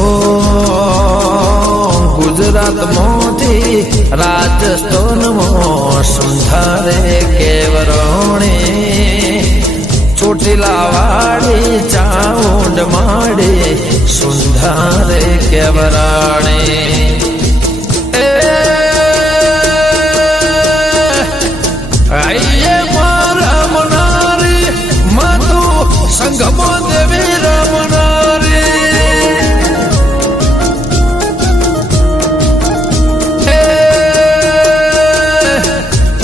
હો ગુજરાતમાંથી રાજસ્થાનમાં સુંધારે કેવરણે ચોટીલા વાડી ચાઉંડ માડી સુંધારે કેવરાણે સંગમો દેવી રમનારી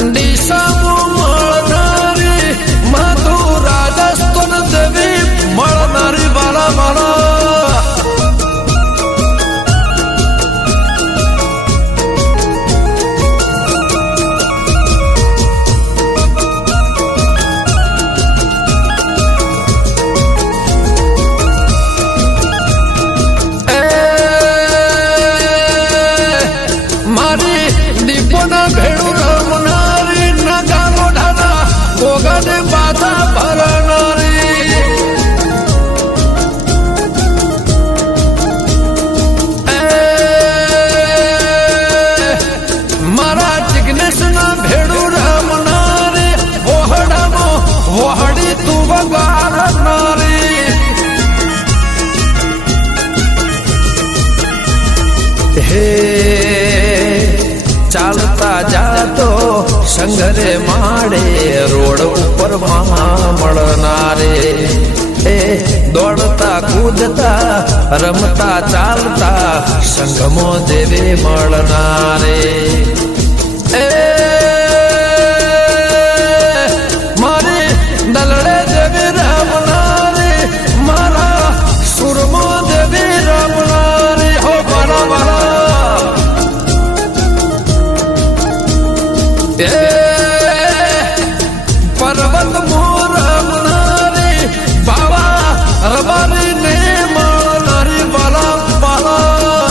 ડીસામો મળનારી માધુ રાજસ્થાન દેવી મળનારી બાળા બાળા ભેડું રમનારી નગા મોઢાના ગોગાને બાધા ભરનારી મારા જિગ્નેશના ભેડું રમનારી વોહડામાં વોહડી તું વગાડનારી હે ચાલતા જાતો સંઘરે માડે રોડ ઉપર મળનારે એ દોડતા કૂદતા રમતા ચાલતા સંગમો દેવે મળનારે એ મારી દલડે દેવી રમનારી મારા સુરમો દેવી રમનારી હો મારા મારા પર્વત મોર રમનારી બાવા રબારી ને મળનારી બાલા બાલા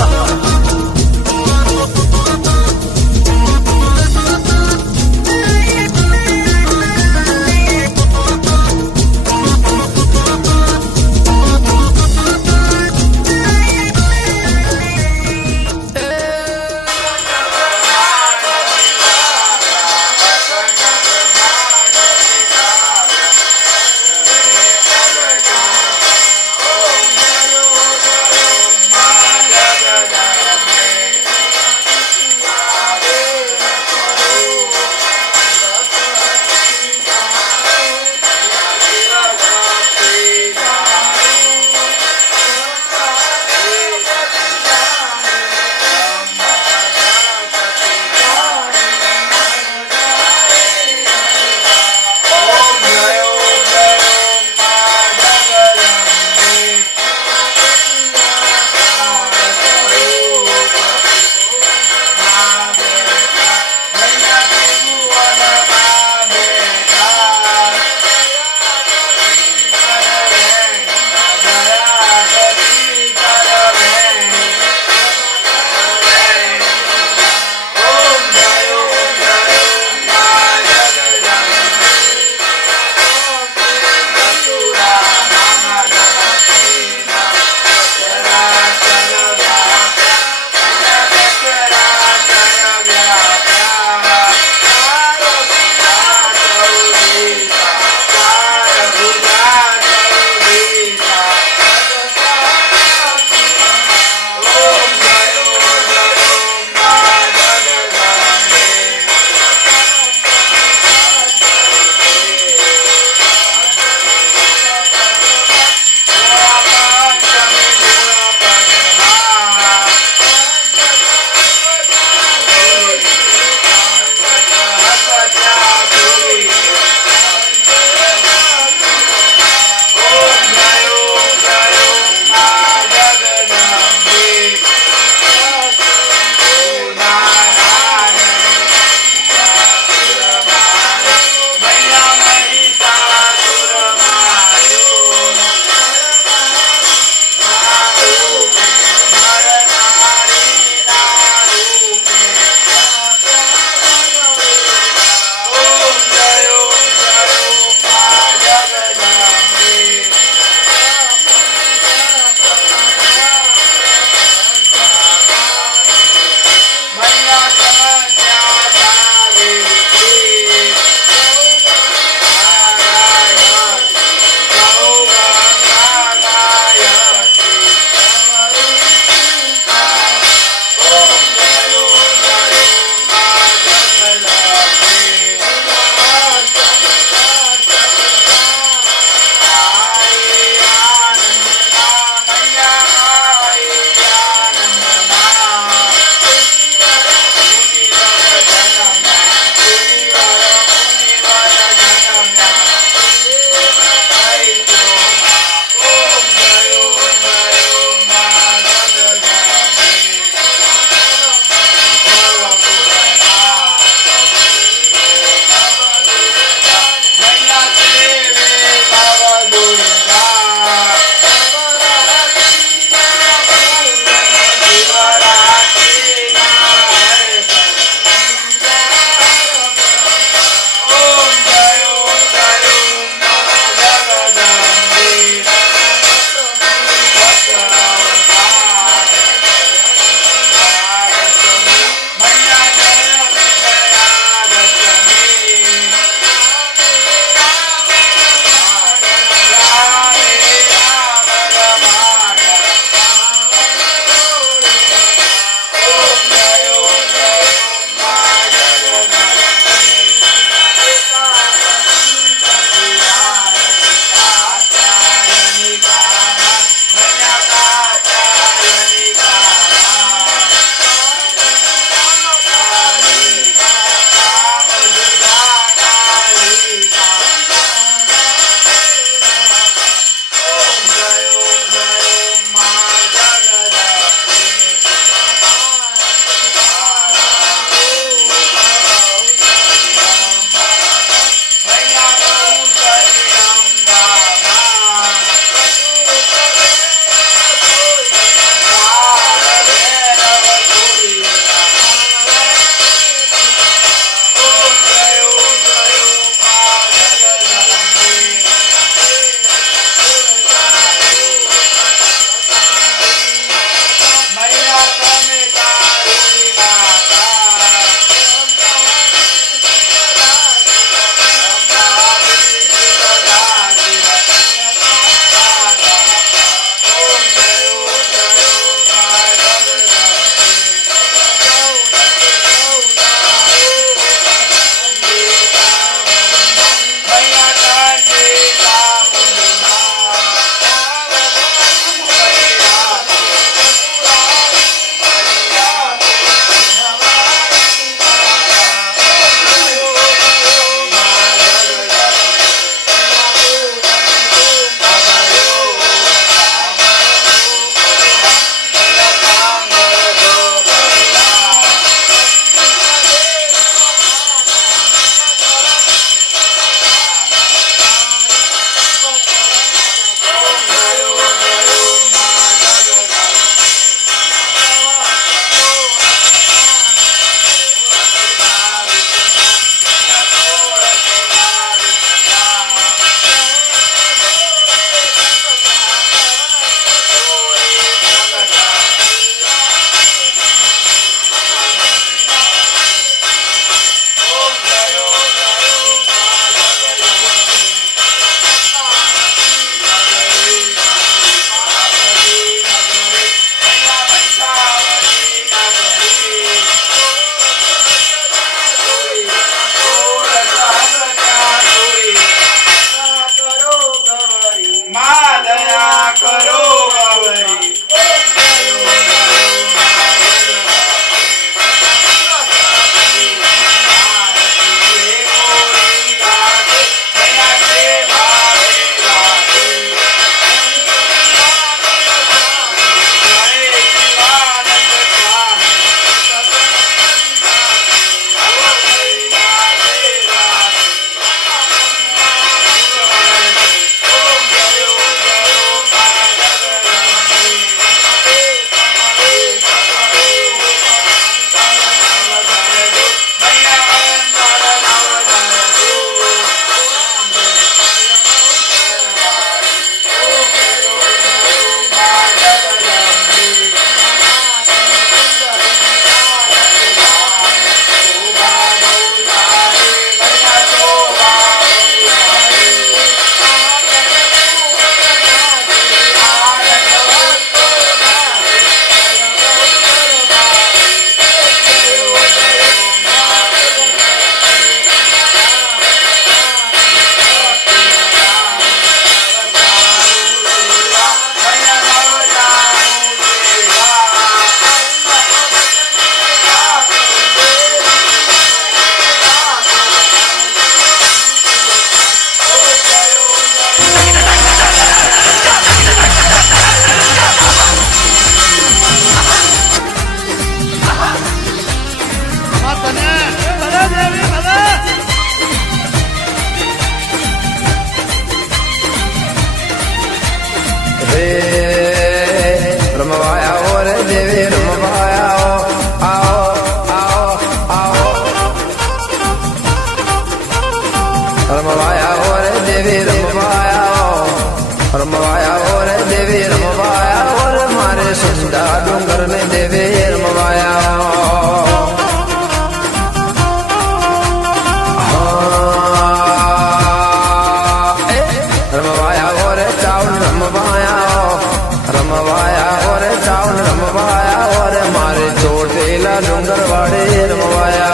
રમવાયા રે મારે ચોટીલા ડુંગરવાડી રમવાયા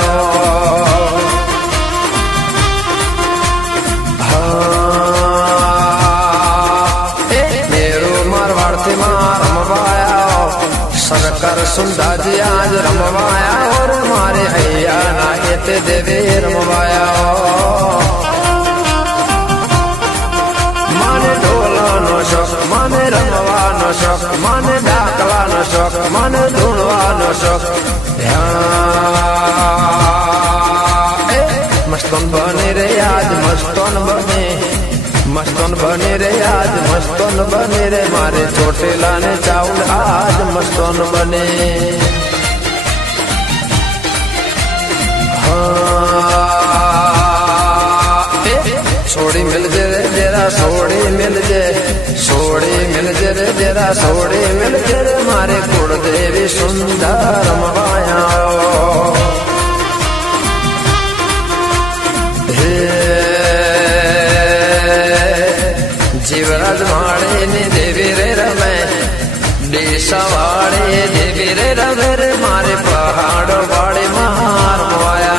મેરું મારવાડથી માં રમવાયા સરકાર સુંદાજી આજ રમવાયા રે મારે હૈયા ના એતે દેવી રમવાયા મને ઢોલનો શોખ મને રમવાનો શોખ મને ડાકલાનો શોખ મને ધૂણવાનો શોખ મસ્તોન બની રે આજ મસ્તોન બની રે આજ મસ્તોન બની રે મારે ચોટેલા ને ચાવલ આજ મસ્તોન બને छोड़ी मिल जे रे जरा छोड़ी मिल जे रे जरा छोड़ी मिल जे रे मारे कुल देवी सुंदर रमवाया हे जीवराज माड़े ने देवी रे रमे देशा वाड़े देवी रे रमे रे मारे पहाड़ वाड़े मार रमवाया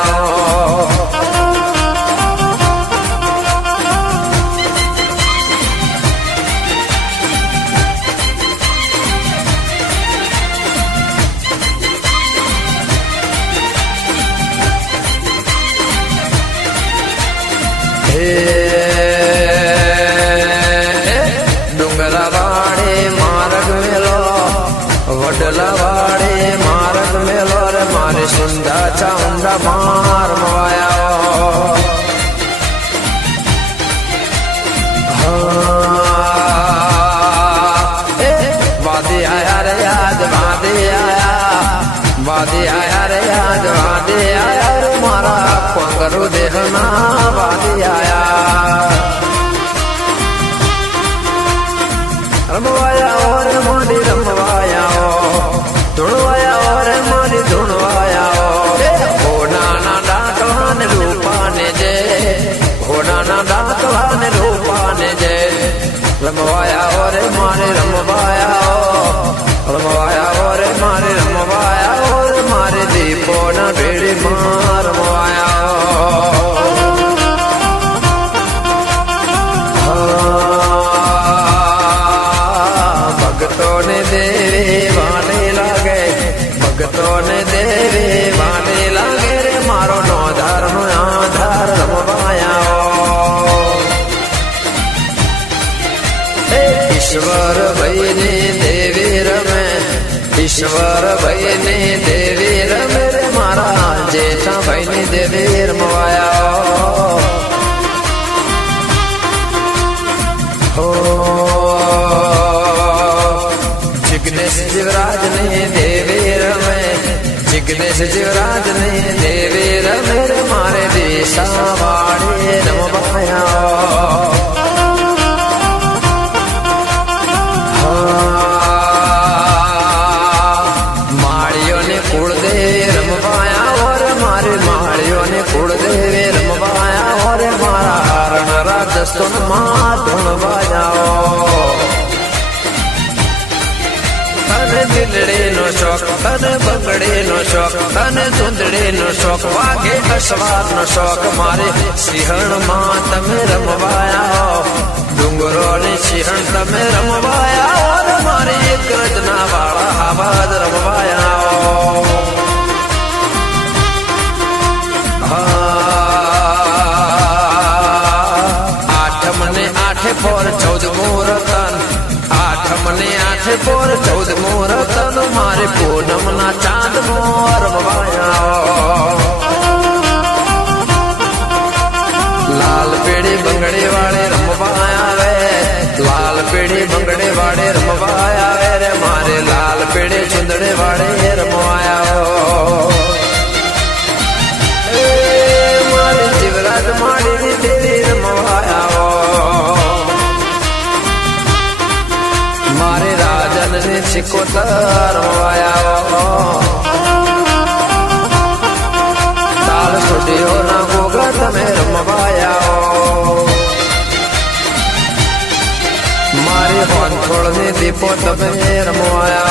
डुंगरावाड़े मार्ग मेलो वडलावाड़े मार्ग मेलो रे मारे सुंदा चाउंडा मार मवाया वादे आया रे आज वादे आया रे आज वादे आया रे मारा पंगरू देहना वादे आया रमवाया और मोदी रमवाया धुणवाया और मोदी धुणवाया हो नाना डाकलान रूपाने जे हो नाना डाकलान रूपाने जे रमवाया और मारे रमवाया और मारे रमवाया और मारे दीपो ना बेड़ी मार रमवाया भगतों ने देवे वाने लागे रे मारो नो धर्म आधार रमवाया ईश्वर भई ने देवी रमे ईश्वर भई ने देवी रमे रे मारा जेठा भई ने देवी रमवाया हो जिग्नेश जीवराज ने देवी रमे जिग्नेश जीवराज ने देवी रमे रे मारे देशा वाड़े रमवाया माड़ियों ने कुलदेवी रमवाया और मारे माड़ियों ने कुलदेवी रमवाया और मारा हरण राजस्थान माँ धुणवाया दिलड़े नो शौक तन बंगड़े नो शौक तन धुंधड़े नो शौक वागे अश्वार नो शौक मारे सिंहण मां तमे रमवाया डूंगरो ने सिंहण तमे रमवाया और मारे एक रजना वाला आवाज रमवाया आठम ने आठे फोर 14 मुहूर्तन आठम ने आठे फोर 14 मुहूर्तन मारे पूनम ना चांद मोर रमवाया लाल पेड़ी बंगड़े वाले रमवाया वे लाल पेड़ी बंगड़े वाले रमवाया वे रे मारे लाल पेड़े चुंदड़े वाले रमवाया मारे जीवराज माड़ी नी तेरी रमवाया मारे राजन ने सिकोतर रमवाया ताल सुटियो ना गोगा तमे रमवाया मारे होन छोड़ ने दीपो तमे रमवाया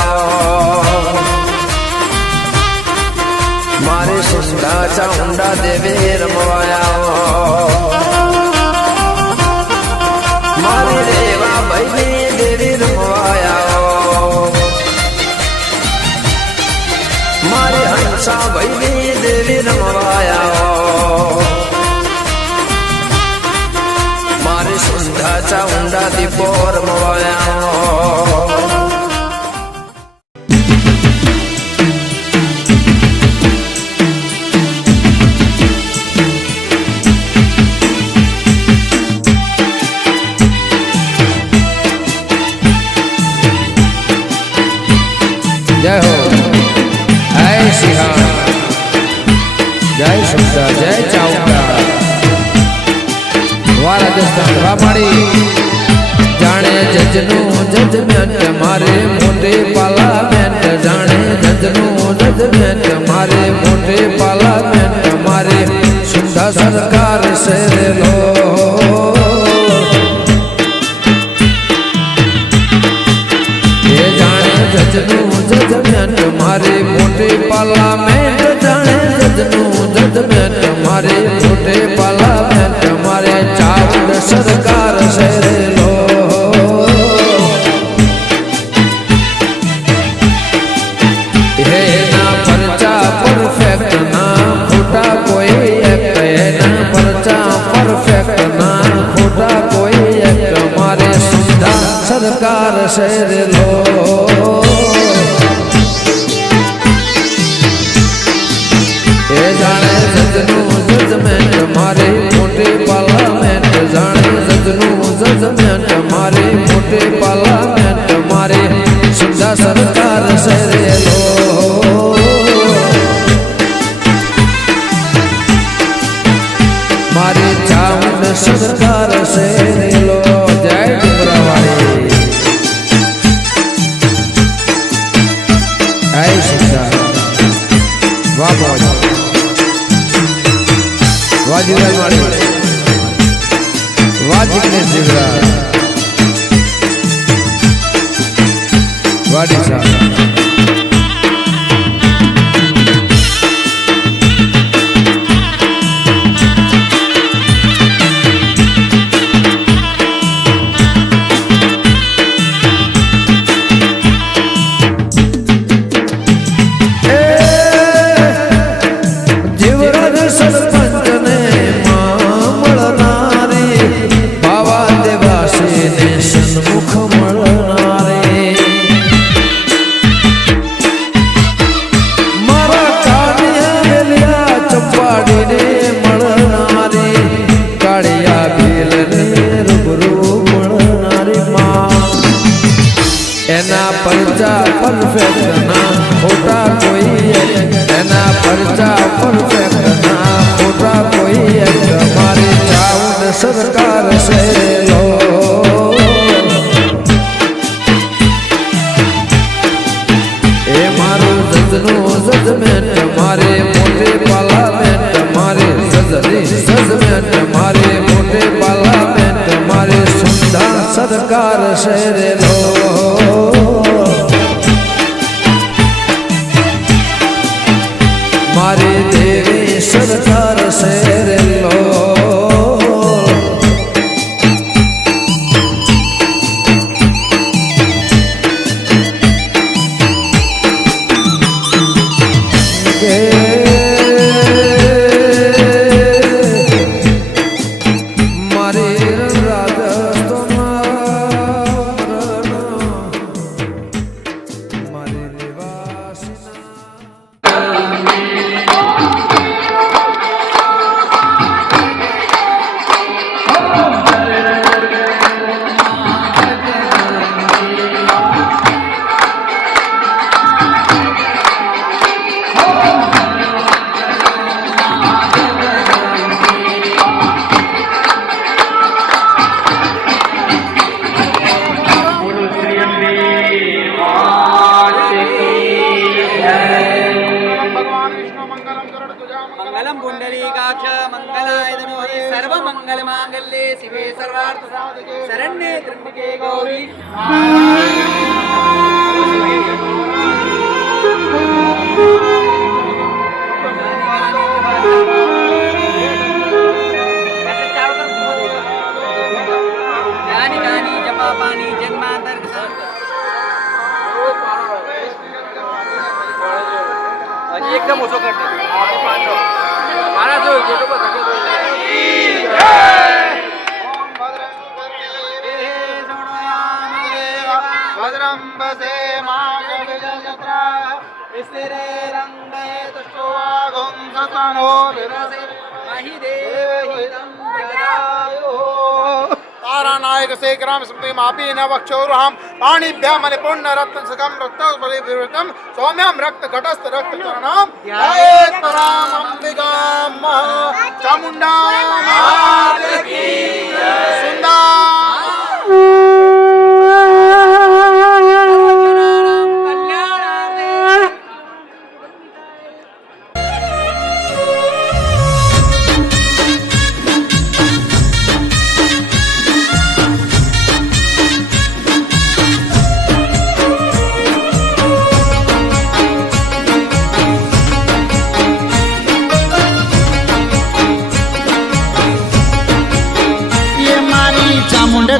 ચાઉંડા દેવી રમવાયા મારી રેવા ભાઈની દેવી રમવાયા મારી હંસા ભાઈની દેવી રમવાયા મારી સુંધા ચાઉંડા દીપો રમવાયા जय हो जय सिंहा जय सुंदर जय चाउंडा वाह राजस्थान वाह माड़ी जाने जजनू जजमेंट मारे मोटे पार्लियामेंट जाने जजनू जजमेंट मारे मोटे पार्लियामेंट मारे सुंदर सरकार से लो जजनू जजमेंट मारे मोटे पार्लियामेंट जाने जजनू जजमेंट मारे मोटे पार्लियामेंट मारे चाउंड सरकार से लो है ना परचा परफेक्ट ना खोटा कोई एक्ट है ना परचा परफेक्ट ना खोटा कोई एक्ट मारे सुधा सरकार से लो जाने जजनू जजमेंट मारे मोटे पार्लियामेंट जाने जजनू जजमेंट मारे मोटे पार्लियामेंट मारे सुधा सरकार से लो मारे चाउंड सरकार से लो जय डुंगरावाड़ी ऐसा वाह वाह वाजिराज माड़ी वाजिग्नेश जिगरा वाडी साहब परचा परफेक्ट ना खोटा कोई एना परचा परफेक्ट ना खोटा कोई मारे चाउंड सरकार से लो ए मारो जजनू जजमेंट मारे मोटे पार्लियामेंट मारे जजनी जजमेंट मारे मोटे पार्लियामेंट मारे सुधा सरकार से लो मारे देवी सरकार से लो मारे मारे निवासिना मंगलम पुंडरीकाक्ष मंगलाय तनोहरि सर्व मंगल मांगल्ये शिवे सर्वार्थ साधके शरण्ये त्र्यंबके गौरी એકદમ ઓછો કરી દે મારા જોયું જેટલું બધા ભદ્રમ બસે સ્થિરે રંગે તુષ્ટવાગું સતનો વિરસે तारा नायक से ग्राम स्मृति मापी न वक्षोरुहम पाणिभ्याम पुण्य रत्न सकम रक्त बलिविवृतम सौम्यम रक्त घटस्थ रक्त चरणम जय तराम अंबिका चामुंडा मात की सुंदर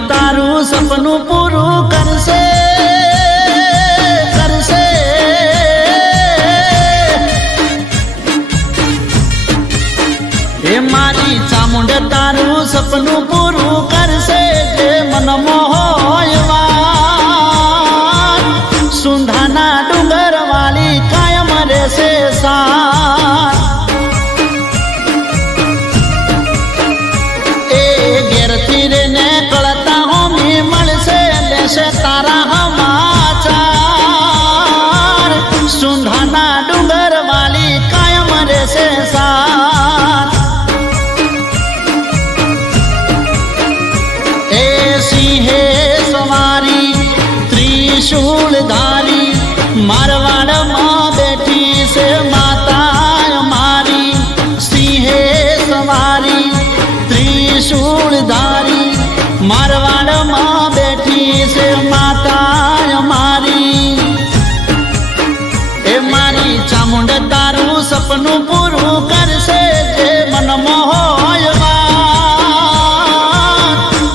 તારું સપનું પૂરું કરશે કરશે એ મારી ચામુંડ તારું સપનું પૂરું કરશે જે મન મોહયવાન સુંધાના ડુંગર વાળી કાયમ રહેશે સાર એ ઘેરથી રેને से तारा हमाचार सुंधाना डूंगर वाली कायम रे से सार ए सिंहे सवारी त्रिशूल धारी मारवाड़ माँ बेटी से माता मारी सिंहे सवारी त्रिशूल धारी मारवाड़ माँ बेटी से माता मारी ए मारी चामुंड तारू सपનું પૂરું કરશે જે મન મોહયવાન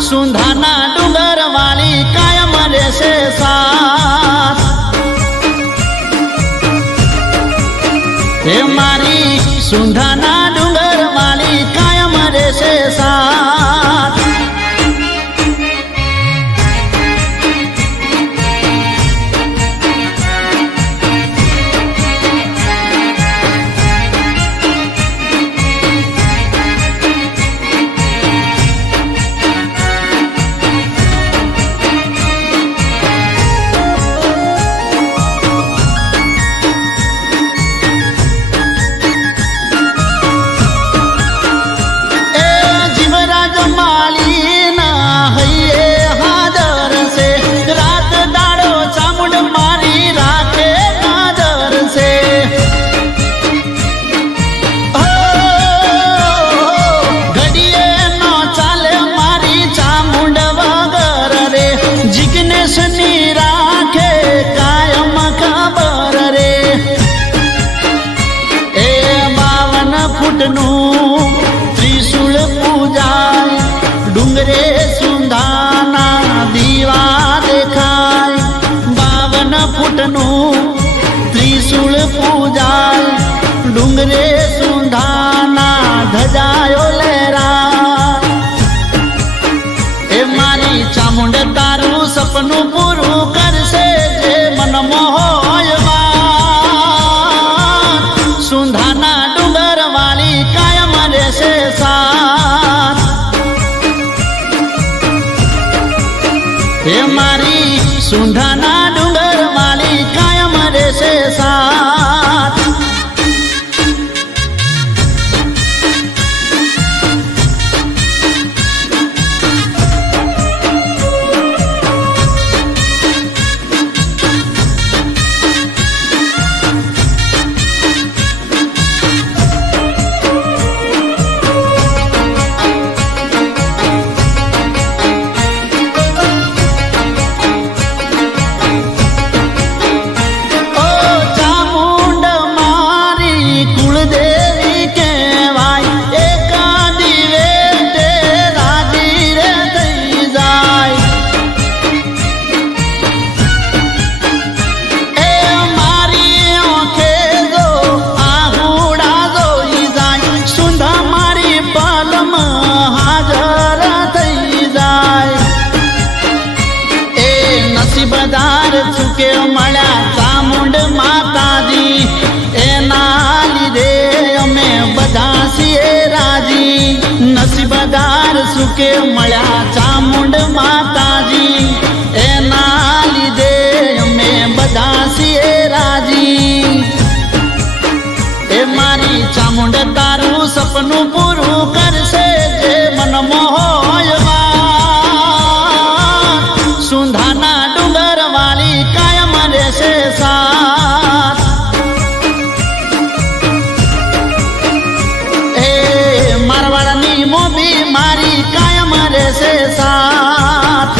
સુંધાના ડુંગર વાળી કાયમ રહેશે સાથ એ મારી સુંધાના ડુંગર વાળી કાયમ રહેશે સાથ त्रिशूल पूजाय डूंगरे सुंधाना दीवा देखाय 52 फूटનું त्रिशूल पूजाय डूंगरे सुंधाना ધજાયો લહેરા એ મારી ચામુંડ તારું સપનું પૂરું કરશે જે મન મોહયવાન સુંધાના ડુંગર વાળી કાયમ રહેશે સાથ હે મારી સુંધાના ડુંગર વાળી કાયમ રહેશે સાથ કે મળ્યા ચામુંડ માતાજી એના લીધે અમે બધા છીએ રાજી એ મારી ચામુંડ તારું સપનું પૂરું કરશે જે મનમાં હોય સુંધાના ડુંગર વાળી કાયમ રહેશે સાથ એ મારવાડની મોભી મારી કાયમ રહેશે સાથ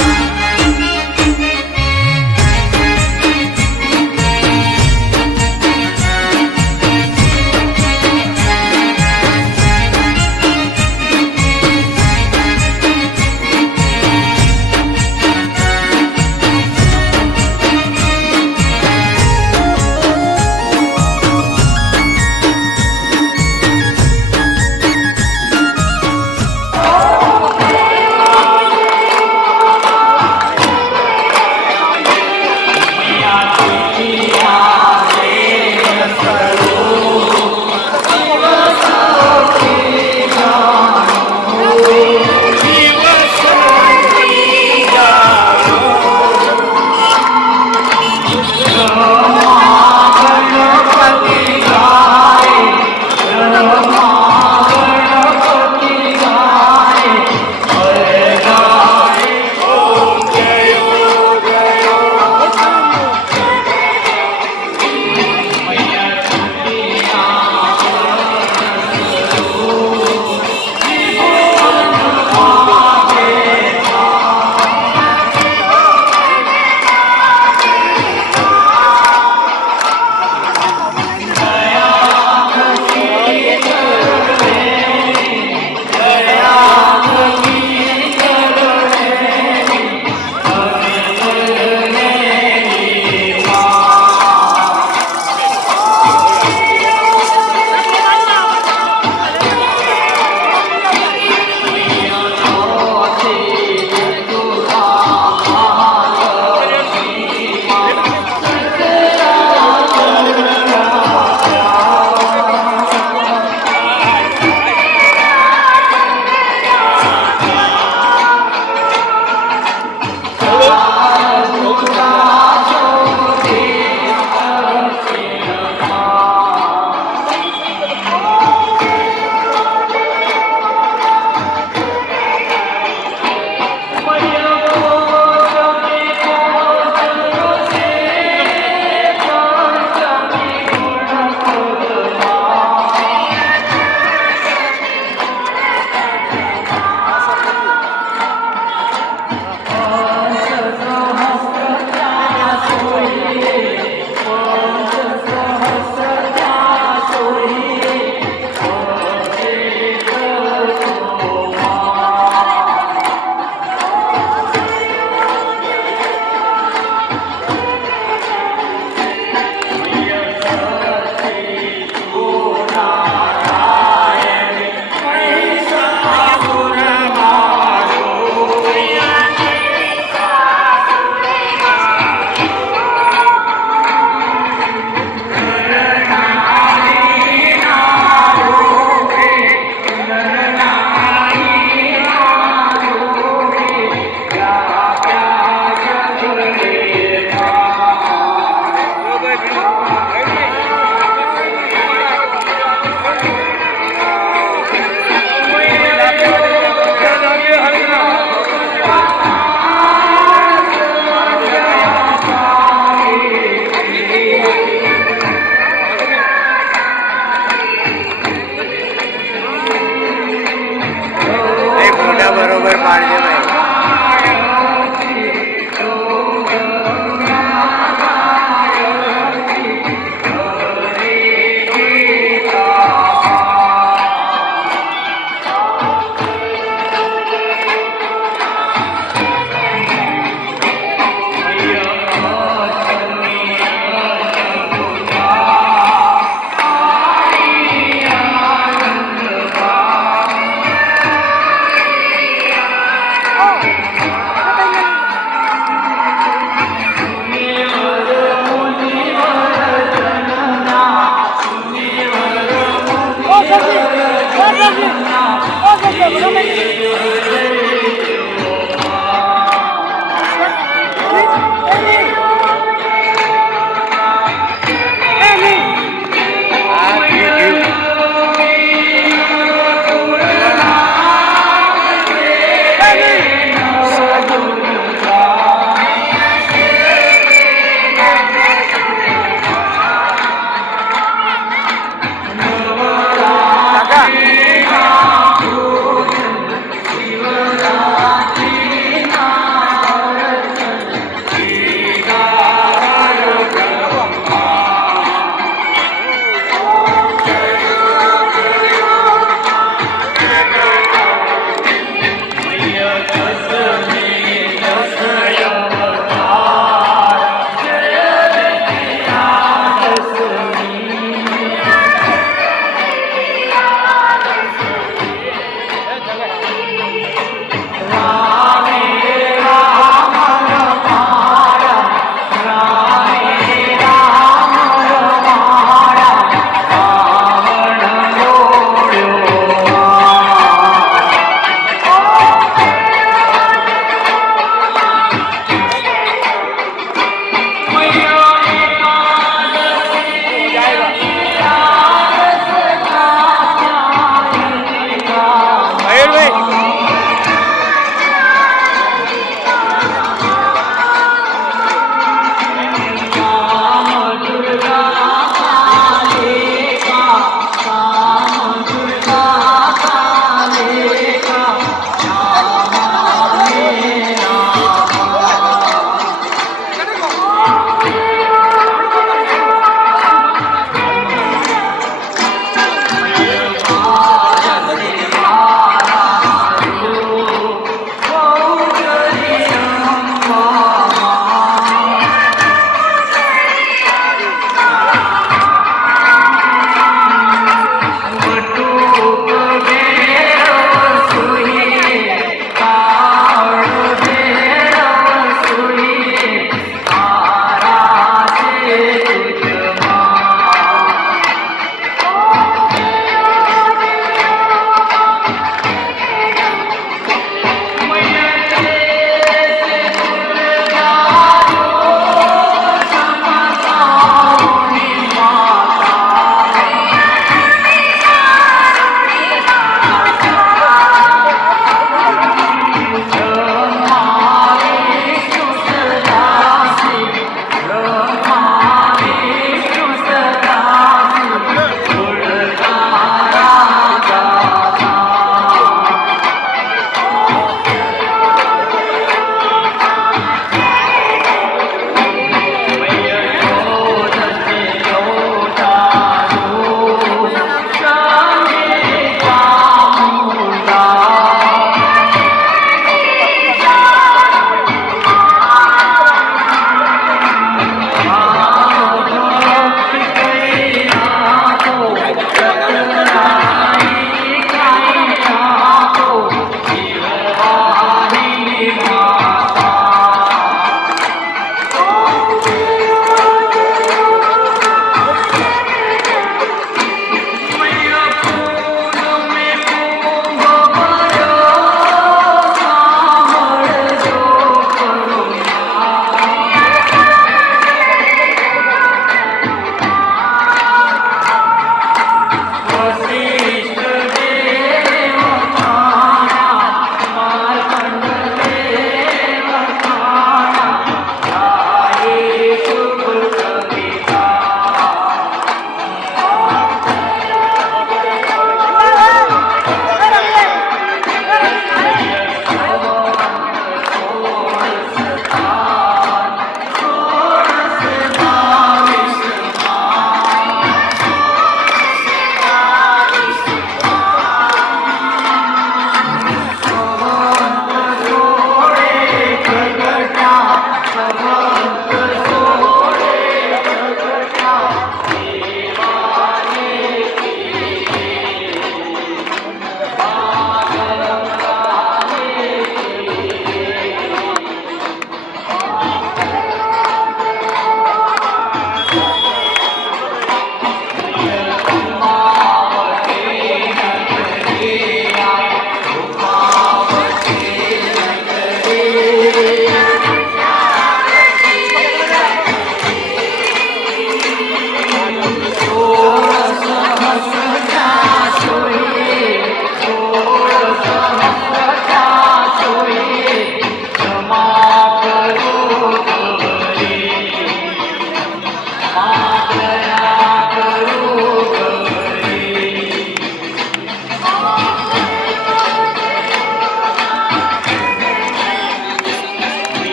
Oh,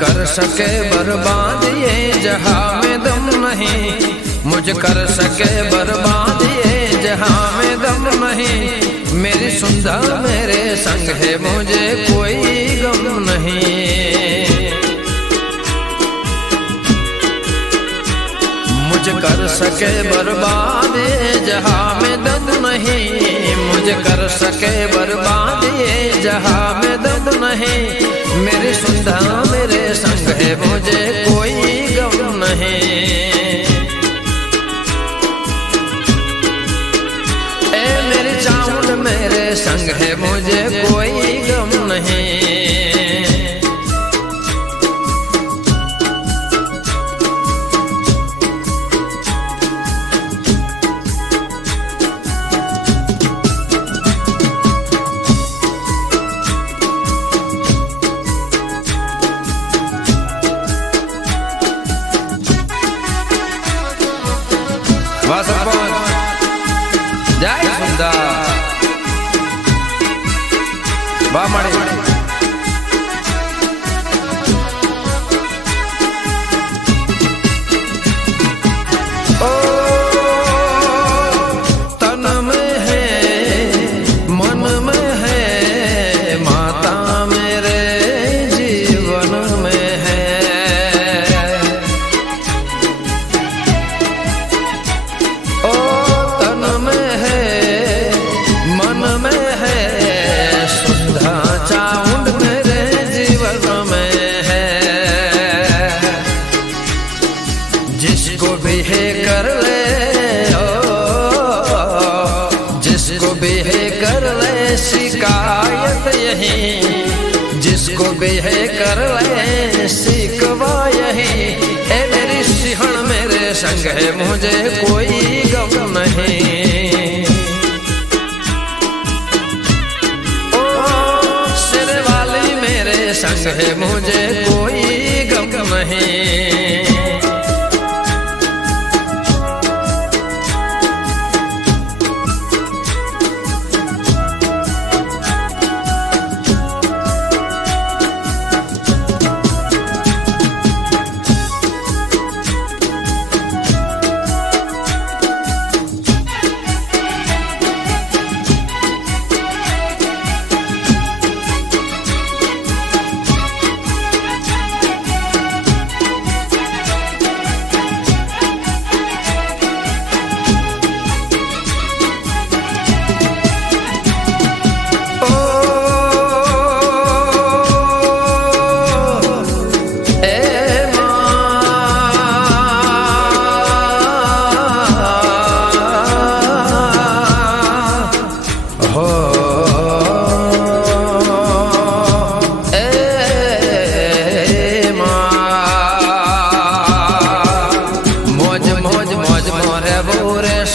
कर सके बर्बाद ये जहां में दम नहीं, मुझ कर सके बर्बाद ये जहां में दम नहीं। मेरी सुंधा मेरे संग है मुझे कोई गम नहीं। मुझ कर सके बर्बाद ये जहां में दम नहीं, मुझ कर सके बर्बाद ये जहां में दम नहीं। मेरी सुंधा मेरे संग है मुझे कोई गम नहीं। ए मेरी चामुंड मेरे संग है मुझे कोई गम नहीं। जय सुंदर बामणी ओ तन में है मन में है माता मेरे जीवन में है। ओ तन में है मन में है सुंधा चामुंड मेरे जीवन में है। जिसको भी है कर ले ओ, जिसको भी है कर ले शिकायत यही, जिसको भी है कर ले शिकवा यही। ए मेरी सिहण मेरे संग है मुझे कोई गम नहीं। ओ सिर वाली मेरे संग है मुझे कोई गम नहीं।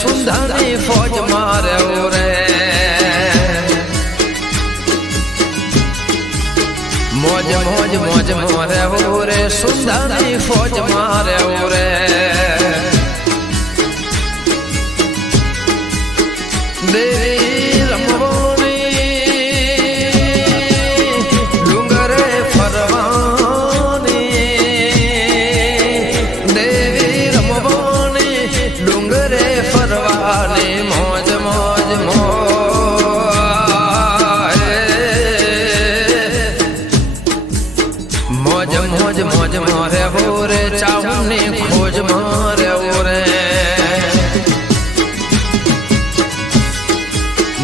सुंदरी फौज मारे रे मौज मौज मौज मारे रे सुंदरी फौज मारे रे। देवी रमवानी डूंगरे फरवानी, देवी रमवानी डूंगरे फरवानी मौज मौज मौज मौज मौज मारे रे चामुंडी खोज मारे रे।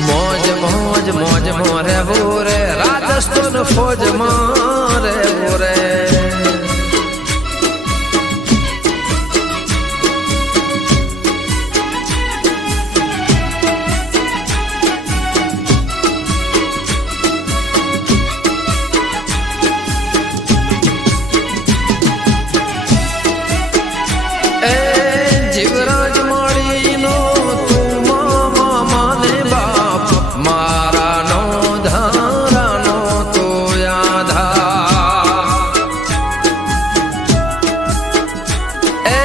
मौज मौज मौज मारे रे राजस्थान फौज मारे रे। जीवराज माड़ी नो तू मामा माने बाप मारा नो धारा नो तो यादा। ए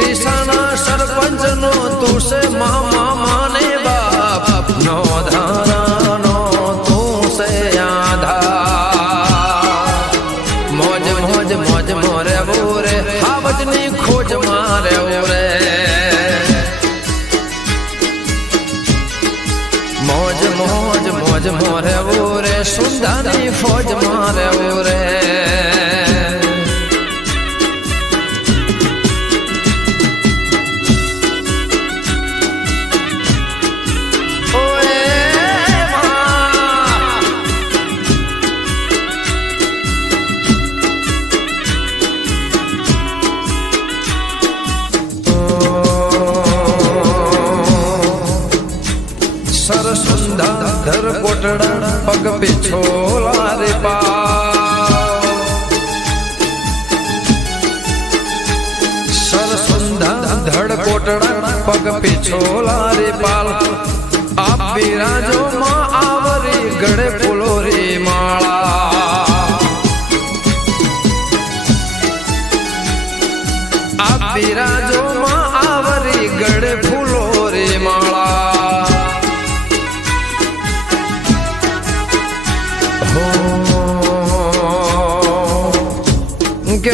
डिसाना सरपंच नो तू से मामा माने बाप नो धारा नो तू से यादा। मौज मौज પદની ખોજ માર્યો રે મોજ મોજ મોજ મોરેવો રે સુંદાની ફોજ મારેવો રે ધર કોટડા પગ પીછોલા રે પાવ સરસુંદા ધડ કોટડા પગ પીછોલા રે પાલ આપ બિરાજો માં આવરી ગળે ફૂલો રે માળા આપ બિરાજો માં આવરી ગળે ફૂલો રે માળા કે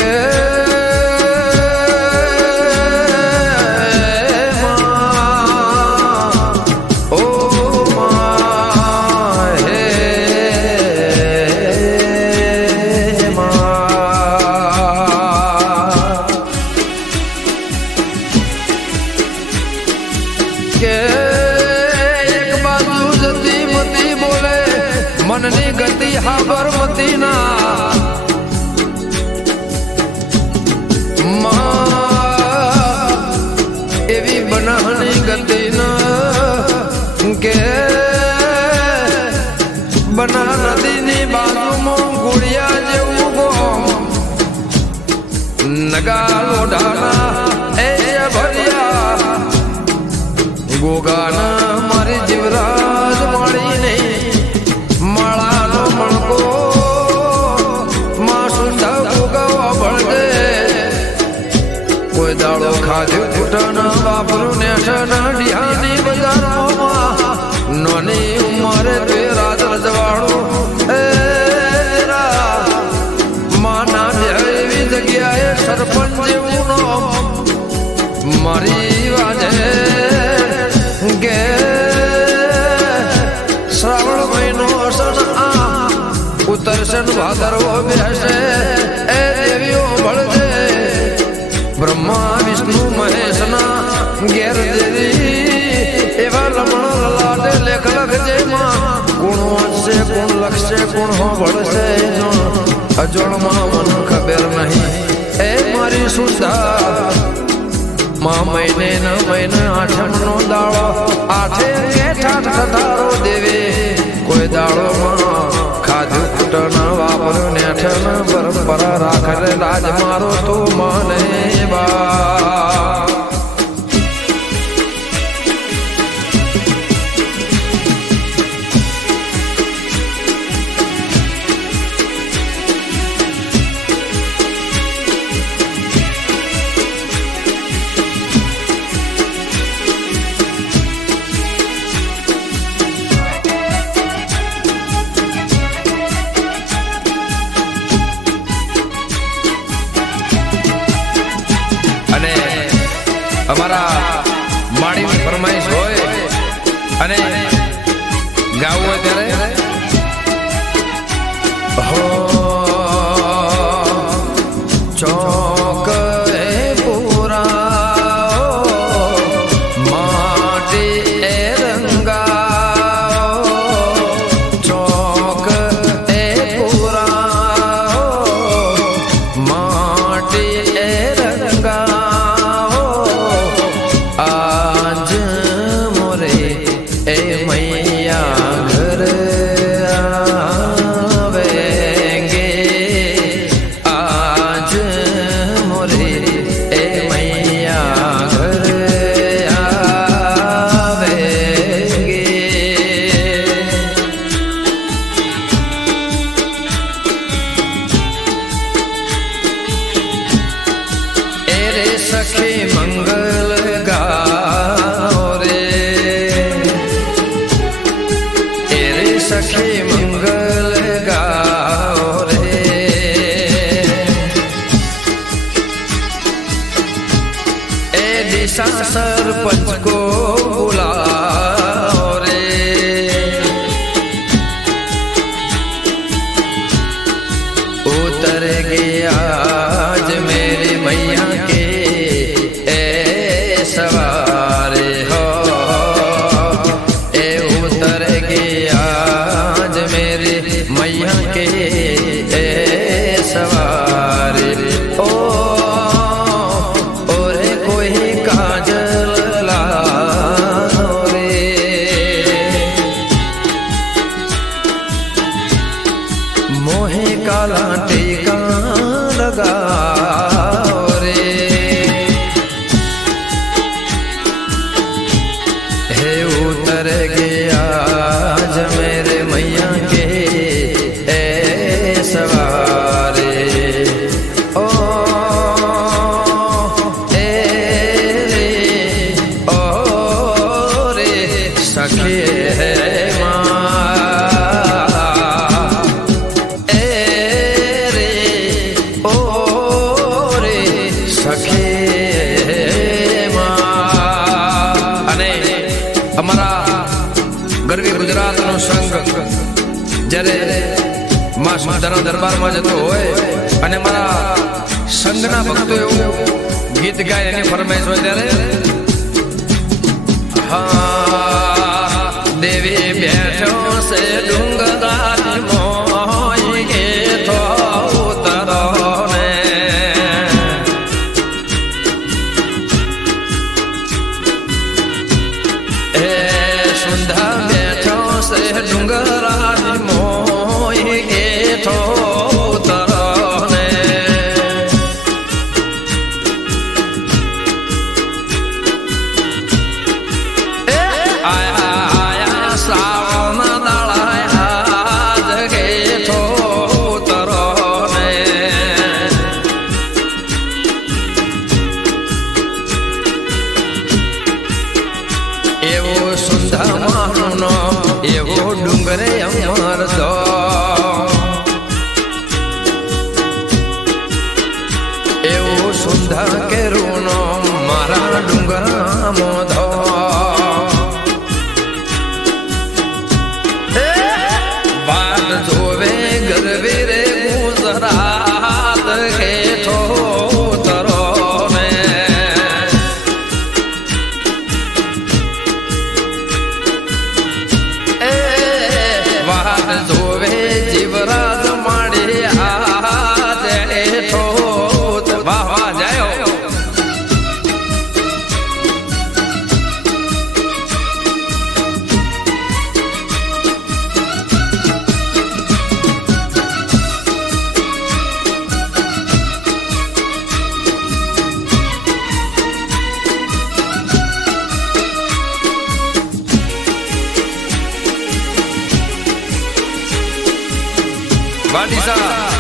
ઓ હે કે એક બાજુ જતી મતી બોલે મનની ગતિ હાબર મતી ના એવી બનાની ગતિ ન કે બના નદીની બાજુમાં ગુડિયા જેવું ગોમ નગા લોઢાના એ ભર્યા ગોગાના મારી જીવરાજ માળીને માળાનો મણકો માં સુંદા ગોગાવા ભળગે કોઈ દાડો ખાધ્યું ફૂટના બાપરું ને ડિહાની બજારમાં નોની ઉંમરે તે રાજ રજવાડો માના એવી જગ્યાએ સરપંચ જેવું નામ મારી વાજે કે શ્રાવણ મહિનો અસન આ ઉત્તરસન ભાદરવો બેસે એ દેવીઓ ભળજે બ્રહ્મા વિષ્ણુ મહેશના ઘેર દેવી એવા લમણ લાટે લેખ લખજે માં કોણ વાંચશે કોણ લખશે કોણ ભળશે અજોણમાં મને ખબર નહીં એ મારી સુંદર માં મહિને ન મહિને આઠમ નો દાડો આઠે કે ઠાઠ ઠઠારો દેવે કોઈ દાડોમાં ખાધું ફૂટના વાપરું ને ઠન પરંપરા રાખે રાજ મારો તો મને બા અમારા માળીની ફરમાઈશ હોય અને ગાવું હોય ત્યારે હો ચોક એ પૂરા માટી એ રંગા ચોક એ પૂરા માટી એ રંગા आज मोरे ए मैया घर आवेंगे आज मोरे ए मैया घर आवेंगे एरे सखी मंगल सखी मंगल गाओ रे दिशा सरपंच को बुलाओ रे उतर गया आज मेरी मैया के सवारे हो ए उतर गया आज मेरी मैया के सवारे ओ ओरे कोई काजल लाओ रे मोहे काला टीका लगाओ रे हे उतर गया आज मेरे मैया के सवारे ओ रे ओ रे सखे है ગરવી ગુજરાતનો સંઘ જ્યારે માં સુંદરના દરબારમાં જતો હોય અને મારા સંઘના ભક્તો એવું ગીત ગાય એની ફરમાઈશ હોય ત્યારે હા દેવી બેઠો છે ડુંગરાની મોય કે તો ઉતરો ને એ સુંદર ડુંગરાની મોય ગેઠો ઉતરો ને આયા આયા શ્રાવણ દાળાયા જ ગેઠો ઉતરો ને એવો સુંદર માનો એવો ડુંગરે અમર દો એવો સુંદર કેરુનો મારા ડુંગરામાં ધો વાત જોવે ગરવી રે ગુજરાત હેઠો ઉતરો ને જોવે જીવરાજ માડી હાથ હેઠો વાહ જાયો વાડીસા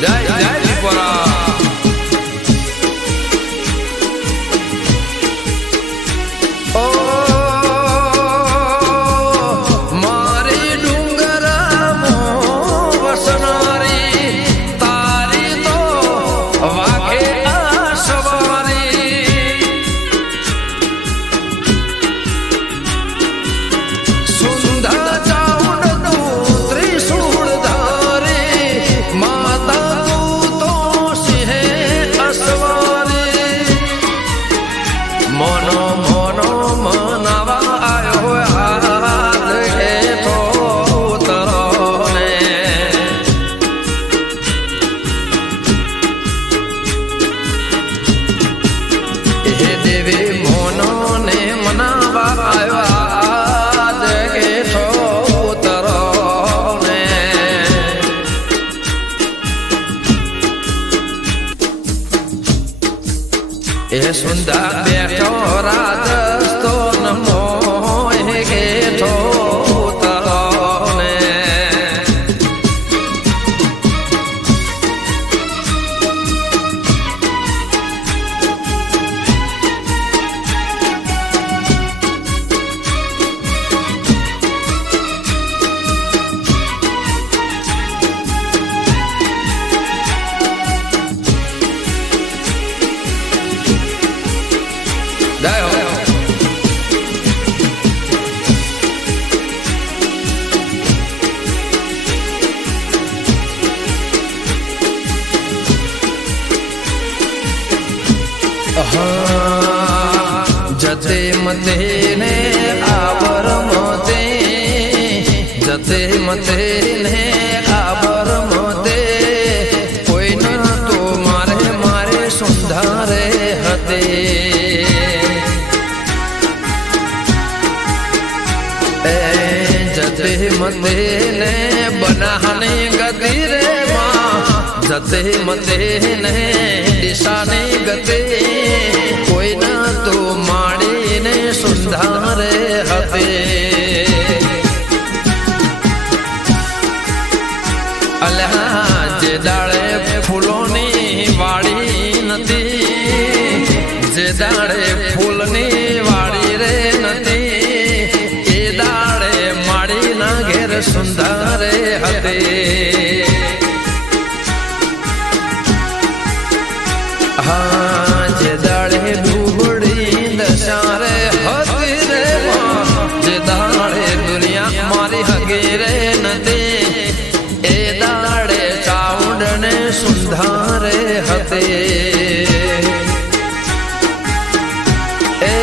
જય જય લીપોરા ઓ મારી ડુંગરામાં વસનારી તારી તો વાઘે આસવારી એ સુંદર બેઠો રાજસ્તો નમો ગેઠો ઉતરો ને જતે મતે ને આબર મતે જતે મતે ને આબર મતે કોઈ ન તો મારે મારે સુંધારે હતે જતે મતે ને બનાને ગતિ રે માં જતે મતે ને દિશાને ગતે કોઈ ન તો માડીને સુંધારે હતે અલ્યા જે દાડે ફૂલોની વાડી નથી જે દાડે ફૂલની વાડી રે નથી એ દાડે માડીના ઘેર સુંધારે હતે હા જે દાડે ડૂબડી દશારે હતી રે જે દાડે દુનિયા મારી હગી રે નથી એ દાડે ચાઉંડને સુંધારે હતે એ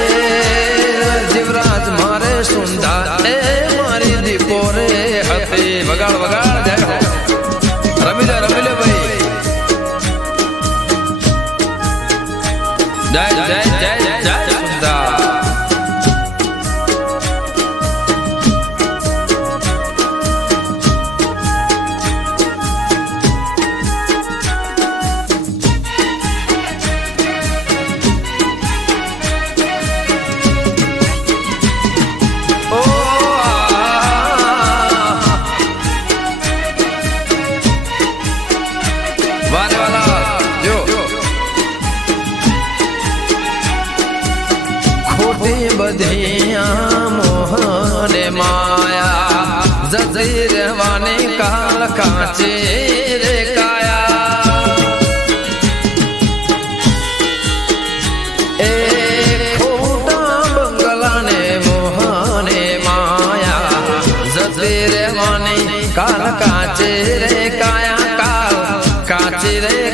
જીવરાજ મારે સુંધાર એ મારી દીપો રે હતે વગાડ વગાડ જાય રમી લે ભાઈ જય જય જય જય સુંદર બધિયા મોહને માયા જતી રહેવાની કાલ કાચે રે કાયા એ ખોટા બંગલાને મોહને માયા જતી રહેવાની કાલ કાચે રે કાયા કાલ કાચે રે